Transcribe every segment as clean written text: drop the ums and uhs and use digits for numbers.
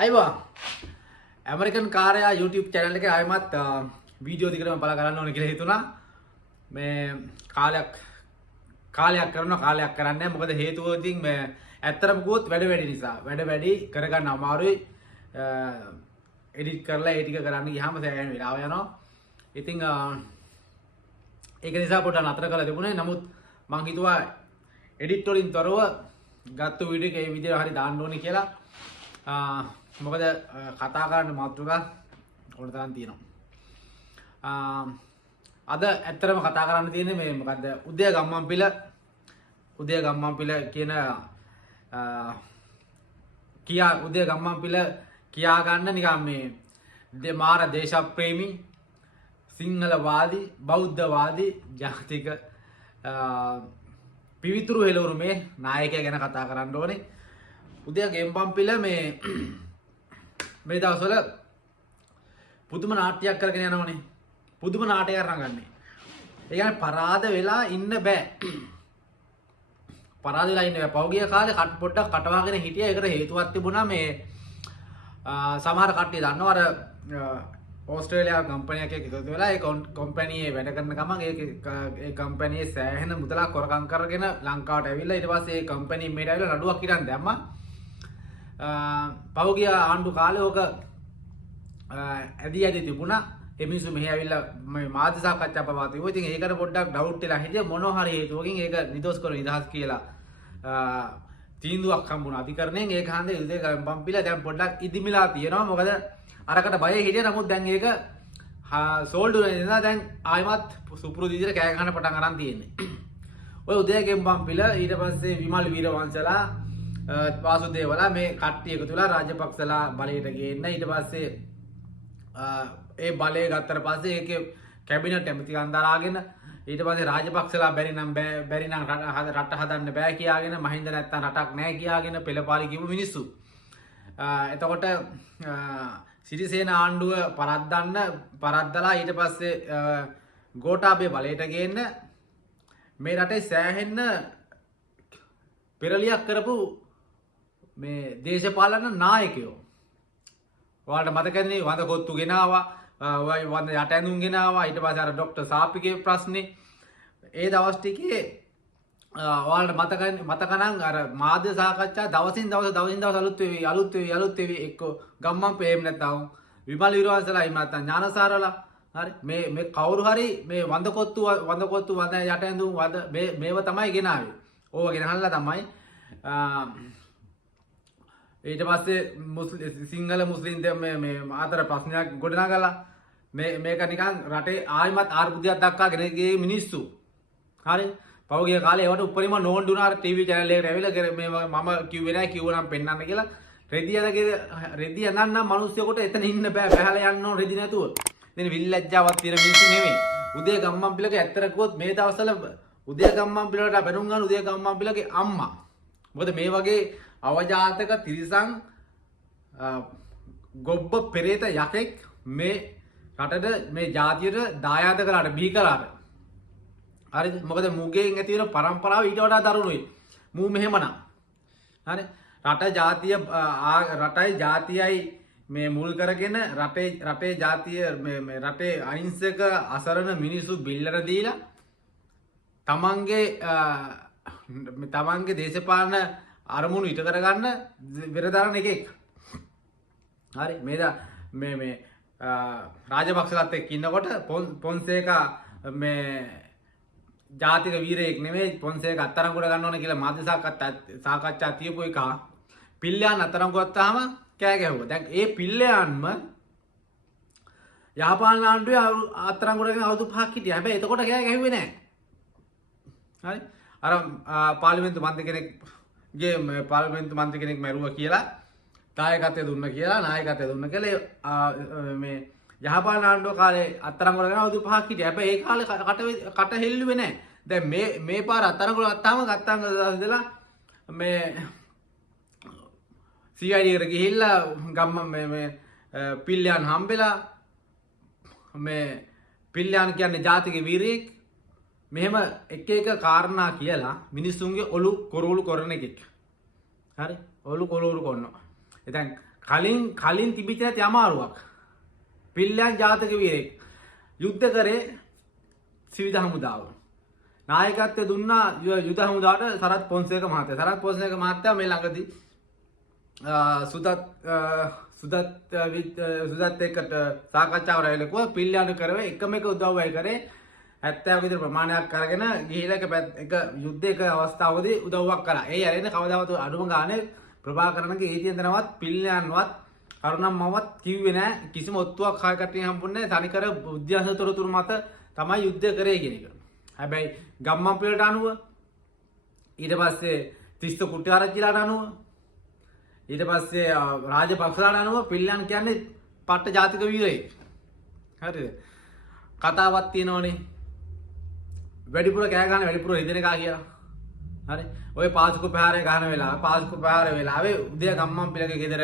අයිවා American කාරයා YouTube channel එකේ ආයෙමත් video දිගටම බල ගන්න ඕනේ කියලා හිතුණා. මේ කාලයක් කරන්නේ නැහැ. මොකද හේතුව ඉතින් මේ ඇත්තටම කිව්වොත් වැඩ වැඩි නිසා. වැඩ වැඩි කරගන්න අමාරුයි. එඩිට් කරලා ඒ ටික කරන්න ගියාම සෑහෙන වෙලාව යනවා. ඉතින් ඒක නිසා පොඩ්ඩක් නතර කරලා තිබුණේ. නමුත් මං හිතුවා එඩිට් වලින් තොරව ගත්ත වීඩියෝ එක ඒ විදිහට හරි දාන්න ඕනේ කියලා. මොකද කතා කරන්න මාතෘකා ඕන තරම් තියෙනවා. අද ඇත්තටම කතා කරන්න තියෙන්නේ මේ මොකද්ද උදය ගම්මන්පිල කියන උදය ගම්මන්පිල කියා ගන්න නිකන් මේ මාර දේශප්‍රේමී සිංහලවාදී බෞද්ධවාදී ජාතික පිවිතුරු හෙළවරු මේ නායකයා ගැන කතා කරන්න ඕනේ. උදය ගම්මන්පිල මේ දවස්වල පුදුම නාට්‍යයක් කරගෙන යනවනේ. පුදුම නාටකයක් රඟන්නේ. ඒ කියන්නේ පරාද වෙලා ඉන්න බෑ. පහුගිය කාලේ පොඩ්ඩක් කටවාගෙන හිටියා. ඒකට හේතුවක් තිබුණා මේ සමහර කට්ටිය දන්නවා අර ඕස්ට්‍රේලියා කම්පැනියක් එක්ක එකතු වෙලා ඒ කම්පැනියේ වැඩ කරන ගමන් ඒ කම්පැනියේ සෑහෙන මුදලක් හොරකම් කරගෙන ලංකාවට ඇවිල්ලා ඊට පස්සේ ඒ කම්පැනි මේට ඇවිල්ලා නඩුවක් ඉරන් දැම්මා. පහුගිය ආණ්ඩු කාලේ ඕක ඇදී තිබුණා. ඒ මිනිස්සු මෙහි ඇවිල්ලා මේ මාධ්‍ය සාකච්ඡා පවා තිබුණා. ඉතින් ඒකට පොඩ්ඩක් ඩවුට් වෙලා හිටිය මොනවා හරි හේතුවකින් ඒක නිදොස් කර නිදහස් කියලා තීන්දුවක් හම්බුණා අධිකරණයෙන්. ඒක හන්දේ උදේ ගම්පන්පිල දැන් පොඩ්ඩක් ඉදිමිලා තියෙනවා. මොකද අරකට බය හිටිය. නමුත් දැන් ඒක සෝල්ඩ් වෙනවා. දැන් ආයිමත් සුපුරුදු විදිහට කෑ ගහන්න පටන් අරන් තියෙන්නේ. ඔය උදේ ගම්පන්පිල ඊට පස්සේ විමල් වීරවංශලා වාසුදේවලා මේ කට්ටිය එකතු වෙලා රාජපක්ෂලා බලයට ගේන්න. ඊට පස්සේ ඒ බලය ගත්තට පස්සේ ඒකේ කැබිනට් ඇමතිකම් දරාගෙන ඊට පස්සේ රාජපක්ෂලා බැරි නම් රට හදන්න බෑ කියාගෙන මහින්ද නැත්තම් රටක් නැහැ කියාගෙන පෙළපාලි කියපු මිනිස්සු. එතකොට සිරිසේන ආණ්ඩුව පරද්දලා ඊට පස්සේ ගෝඨාභය බලයට ගේන්න මේ රටේ සෑහෙන්න පෙරලියක් කරපු මේ දේශපාලන නායකයෝ. ඔයාලට මතකනේ වඳ කොත්තු ගෙනාවා, වඳ යට ඇඳුම් ගෙනාවා. ඊට පස්සේ අර ડોક્ટર සාපිගේ ප්‍රශ්නේ ඒ දවස් ටිකේ ඔයාලට මතකනම් අර මාධ්‍ය සාකච්ඡා දවසින් දවස් අලුත් වෙවි එක්ක ගම්මන් පෙහෙම නැත්නම් විමල් විරවංශලා එහෙම නැත්නම් ඥානසාරලා හරි මේ කවුරු හරි මේ වඳ කොත්තු වඳ යට ඇඳුම් මේව තමයි ගෙනාවේ. ඕව ගෙනහල්ලා තමයි ඊට පස්සේ සිංහල මුස්ලිම් මේ අතර ප්‍රශ්නයක් ගොඩනගලා මේක නිකන් රටේ ආයිමත් ආර්බුදයක් දක්වා ගෙන ගිය මිනිස්සු. හරි පහුගිය කාලේ ඒවට උපරිම නෝන්ඩු උනාර ටීවී channel එකට ඇවිල්ලා මේ මම කිව්වේ නෑ කිව්වනම් පෙන්නන්න කියලා රෙදි යනන්නම් මිනිස්සුෙකුට එතන ඉන්න බෑ. බහැලා යන්න ඕන රෙදි නැතුව. ඉතින් විල්ලැජ්ජාවක් තියෙන මිනිස්සු නෙමෙයි. උදේ ගම්මන්පිලක ඇත්තට කිව්වොත් මේ දවස්වල උදේ ගම්මන්පිලට බැනුම් ගන්න උදේ ගම්මන්පිලගේ අම්මා. මොකද මේ වගේ අවජාතක තිරිසන් ගොබ්බ පෙරේත යකෙක් මේ රටට මේ ජාතියට දායාද කළාට බිහි කළාට හරිද? මොකද මුගෙන් ඇති වෙන પરම්පරාව ඊට වඩා දරුණුයි. මූ මෙහෙමනම් හරි රටයි ජාතියයි මේ මුල් කරගෙන රටේ ජාතිය මේ රටේ අහිංසක අසරණ මිනිස්සු බිල්ලර දීලා තමන්ගේ දේශපාලන අරමුණු ඉට කරගන්න වෙරදරන එකෙක්. හරි මේ රාජපක්ෂලත් එක්ක ඉන්නකොට පොන්සේකා මේ ජාතික වීරයෙක් නෙමෙයි. පොන්සේක අත්අඩංගුවට ගන්න ඕන කියලා මාධ්‍ය සාකච්ඡා තියපු එක පිල්ලයන් අත්අඩංගුවට ගත්තාම කෑ ගැහුවා. දැන් ඒ පිල්ලයන්ම යහපාලන ආණ්ඩුවේ අත්අඩංගුවට ගෙන අවුරුදු 5ක් හිටියා. හැබැයි එතකොට කෑ ගැහුවේ නැහැ. හරි අර පාර්ලිමේන්තු මන්ත්‍රී කෙනෙක් මැරුවා කියලා නායකත්වය දුන්න කියලා මේ යහපාලන ආණ්ඩුව කාලේ අත්අඩංගුවට ගෙන අවුරුදු 5ක් හිටියා. හැබැයි ඒ කාලේ කට හෙල්ලුවේ නැහැ. දැන් මේ පාර අත්අඩංගුවට ගත්තාම ඉඳලා මේ CID එකට ගිහිල්ලා මේ පිල්ලයන් හම්බෙලා මේ පිල්ලයන් කියන්නේ ජාතික වීරයෙක්. මෙහෙම එක කාරණා කියලා මිනිස්සුන්ගේ ඔලු කොරවලු කරන එකෙක්. හරි ඔලු කොරවලු කරනවා. දැන් කලින් තිබිච්ච නැති අමාරුවක්. පිල්ලයන් ජාතක වීරෙක් යුද්ධ කරේ ත්‍රිවිධ හමුදාව. නායකත්වය දුන්නා යුද හමුදාවට සරත් පොන්සේක මහත්තයා. සරත් පොන්සේක මහත්තයා මේ ළඟදී සුදත් එක්කට සාකච්ඡාවක් රැවලකුවා පිල්ලයන් කරවේ එකම එක උදව්වයි කරේ 70 විතර ප්‍රමාණයක් අරගෙන ගිහිලා එක යුද්ධයක අවස්ථාවකදී උදව්වක් කළා. ඒ ඇරෙන්න කවදාවත් අඩුම ගානේ ප්‍රභාකරන්ගේ ඒතියෙන්දනවත් පිල්ලයන්වත් අරුණම්මවත් කිව්වේ නෑ කිසිම ඔත්තුවක් කාය කට්ටිය හම්බුන්නේ නෑ. තනිකර බුද්ධාංශ තොරතුරු මත තමයි යුද්ධ කරේ කියන එක. හැබැයි ගම්මන් පිළට අනුව ඊට පස්සේ තිස්ස කුට්ටිආරච්චිලාට අනුව ඊට පස්සේ රාජපක්ෂලාට අනුව පිල්ලයන් කියන්නේ පට්ට ජාතික වීරයෙක්. හරිද? කතාවක් තියෙනවනේ. වැඩිපුර කෑ ගන්න වැඩිපුර හිතෙන එකා කියලා. හරි. ඔය පාසුකු පහාරේ ගන්න වෙලාව පාසුකු පහාරේ වෙලාවේ උදේ ගම්මන් පිළගේ ගෙදර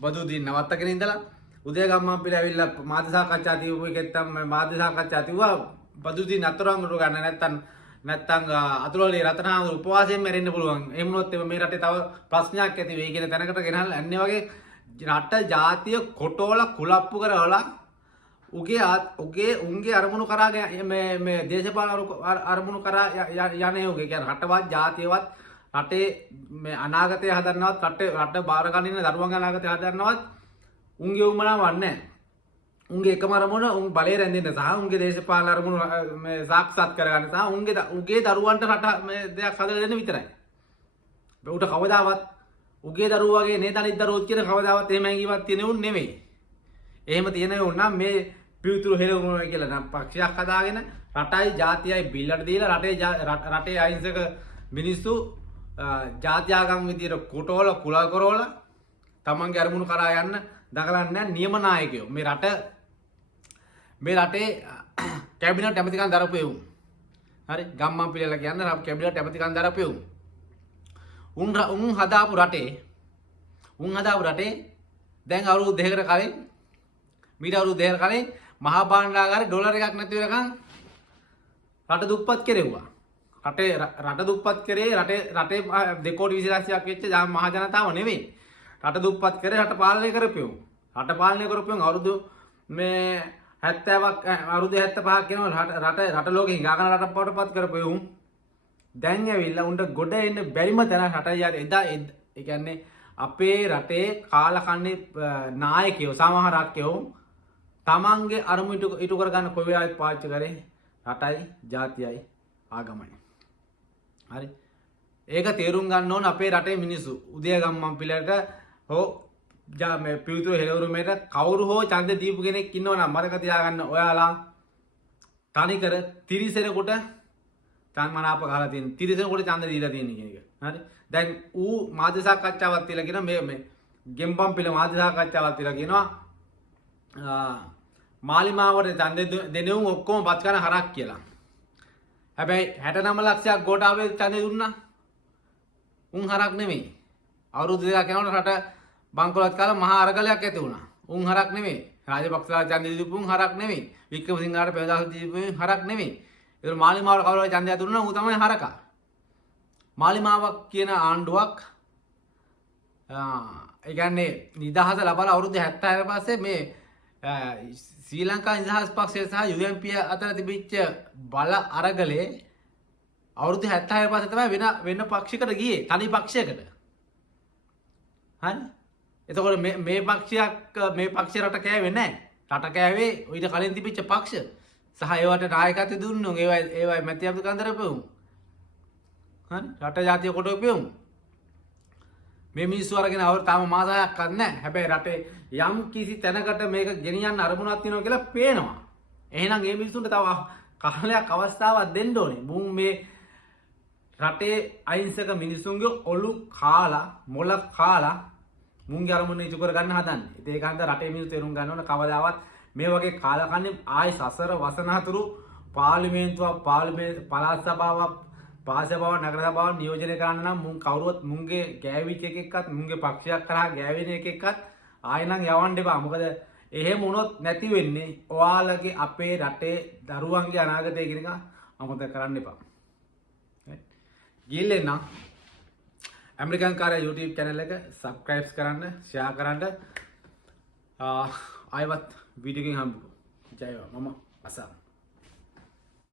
බදු දින් නවත්තගෙන ඉඳලා උදේ ගම්මන් පිළ ඇවිල්ලා මාධ්‍ය සාකච්ඡා තියුව එකෙත් තමයි මාධ්‍ය සාකච්ඡා තියුවා බදු දින් අතරංගුරු ගන්න නැත්තම් අතුරුලේ රතනහාමුදුරු උපවාසයෙන් මැරෙන්න පුළුවන්. එහෙම වුණොත් මේ රටේ තව ප්‍රශ්නයක් ඇති වෙයි කියන තැනකට ගෙනහල්ලා අන්නේ වගේ රට ජාතිය කොටෝල කුලප්පු කරවලා උන්ගේ අරමුණු කරා මේ දේශපාලන අරමුණු කරා යන්නේ උගේ කියන්නේ රටවත් ජාතියවත් රටේ මේ අනාගතය හදන්නවත් රට බාර ගන්න දරුවන්ගේ අනාගතය හදන්නවත් උන්ගේ උමනාවක් නැහැ. උන්ගේ එකම අරමුණ උන් බලය රැඳෙන්න සහ උන්ගේ දේශපාලන අරමුණු මේ සාක්ෂාත් කරගන්න සහ උගේ දරුවන්ට රට මේ දෙයක් හදලා දෙන්න විතරයි. උට කවදාවත් උගේ දරුවෝ වගේ නේද අනිත් දරුවෝ කියන කවදාවත් එහෙම ඇඟීමක් තියෙන උන් නෙමෙයි. එහෙම තියෙන උන් නම් මේ පියුතුරු හෙලවුණා කියලා නම් පක්ෂයක් හදාගෙන රටයි ජාතියයි බිල්ලට දීලා රටේ අහිංසක මිනිස්සු ජාත්‍යාගම් විදියට කොටෝල කුල කරෝල තමන්ගේ අරමුණු කරා යන්න දකලන්නේ නියම නායකයෝ. මේ රටේ කැබිනට් ඇමතිකම් දරපු එවුන්. හරි ගම්මන් පිළිලා කියන්නේ කැබිනට් ඇමතිකම් දරපු එවුන්. උන් හදාපු රටේ දැන් අවුරුදු දෙකකට කලින් මීට අවුරුදු දෙකකට කලින් මහා භාණ්ඩාගාරේ ඩොලර් එකක් නැති වෙනකන් රට දුප්පත් කෙරෙව්වා. රට දුප්පත් කරේ රටේ 2 කෝටි 20 ලක්ෂයක් වෙච්ච මහ ජනතාව නෙවෙයි. රට දුප්පත් කරේ රට පාලනය කරපෙවුන්. රට පාලනය කරපෙවුන් අවුරුදු මේ 70ක් අවුරුදු 75ක් වෙනවා රට ලෝකෙ හිඟාගෙන රට පවටපත් කරපෙවුන්. දැන් ඇවිල්ලා උන්ට ගොඩ එන්න බැරිම තැන රට එදා ඒ කියන්නේ අපේ රටේ කාලකන්ණි නායකයෝ සමහරක්යෝ තමන්ගේ අරමුණු ඉටු කරගන්න කොයි වෙලාවෙත් පාවිච්චි කරේ රටයි ජාතියයි ආගමයි. හරි ඒක තේරුම් ගන්න ඕන අපේ රටේ මිනිස්සු. උදේ ගම්මන් පිළට හෝ මේ පියුතුරු හෙළවරුමේට කවුරු හෝ ඡන්ද දීපු කෙනෙක් ඉන්නවනම් මතක තියාගන්න ඔයාලා තනිකර තිරිසනෙකුට මනාප ගහලා තියෙන තිරිසනෙකුට ඡන්ද දීලා තියෙන කියන එක. හරි දැන් ඌ මාධ්‍ය සාකච්ඡාවක් තියලා කියන මේ ගෙම්බම් පිළ මාධ්‍ය සාකච්ඡාවක් තියලා කියනවා මාලිමාවට ඡන්ද දෙනෙවුන් ඔක්කොම පත් කරන හරක් කියලා. හැබැයි 69 ලක්ෂයක් ගෝඨාභය ඡන්ද දුන්නා. උන් හරක් නෙමෙයි. අවුරුදු දෙකක් යනකොට රට බංකොලොත් කාලා මහා අරගලයක් ඇති වුණා. උන් හරක් නෙමෙයි. රාජපක්ෂලා ඡන්ද දීපු උන් හරක් නෙමෙයි. වික්‍රමසිංහාට පෙරදාස දීපු හරක් නෙමෙයි. ඒක මාලිමාවට කවුරු හරි ඡන්දයක් දුන්නා ඌ තමයි හරකා. මාලිමාවක් කියන ආණ්ඩුවක් ඒ කියන්නේ නිදහස ලබලා අවුරුදු 76 පස්සේ මේ ශ්‍රී ලංකා නිදහස් පක්ෂය සහ UNP අතර තිබිච්ච බල අරගලේ අවුරුදු 76 පස්සේ තමයි වෙන පක්ෂයකට ගියේ තනි පක්ෂයකට. හරි? එතකොට මේ පක්ෂය රට කෑවේ නැහැ. රට කෑවේ ඊට කලින් තිබිච්ච පක්ෂ සහ ඒවට නායකත්වය දුන්නු. ඒවයි මැති අබ්දුල් කන්දරපෙවුන්. හරි? රට ජාතිය කොටුවෙවුන්. මේ මිනිස්සු අරගෙන අවුරුදු තාම මාස 6ක් අත් නැහැ. හැබැයි රටේ යම් කිසි තැනකට මේක ගෙනියන්න අරමුණක් තියෙනවා කියලා පේනවා. එහෙනම් මේ මිනිස්සුන්ට තව කාලයක් අවස්ථාවක් දෙන්න ඕනේ. මුන් මේ රටේ අහිංසක මිනිස්සුන්ගේ ඔලු කාලා මොල කාලා මුන්ගේ අරමුණ ඉටු කර ගන්න හදන්නේ. ඉතින් ඒක හන්ද රටේ මිනිස්සු තේරුම් ගන්න ඕන කවදාවත් මේ වගේ කාලකන්ණි ආයි සසර වසනහතුරු පාර්ලිමේන්තුවක් පළාත් සභාවක් පාසභාව නගර සභාව නියෝජනය කරන්න නම් මුන් කවුරුවත් මුන්ගේ ගෑවිච් එකෙක්වත් මුන්ගේ පක්ෂයක් කරා ගෑවෙන එකෙක්වත් ආයෙ නම් යවන්න එපා. මොකද එහෙම වුණොත් නැති වෙන්නේ ඔයාලගේ අපේ රටේ දරුවන්ගේ අනාගතය කියන එක අමතක කරන්න එපා. ගිල්ලෙන් නම් ඇමරිකන් කාරය YouTube channel එක subscribe කරන්න, share කරන්න. ආයවත් වීඩියෝ එකකින් හම්බුමු. ජය වේවා. මම අසම්.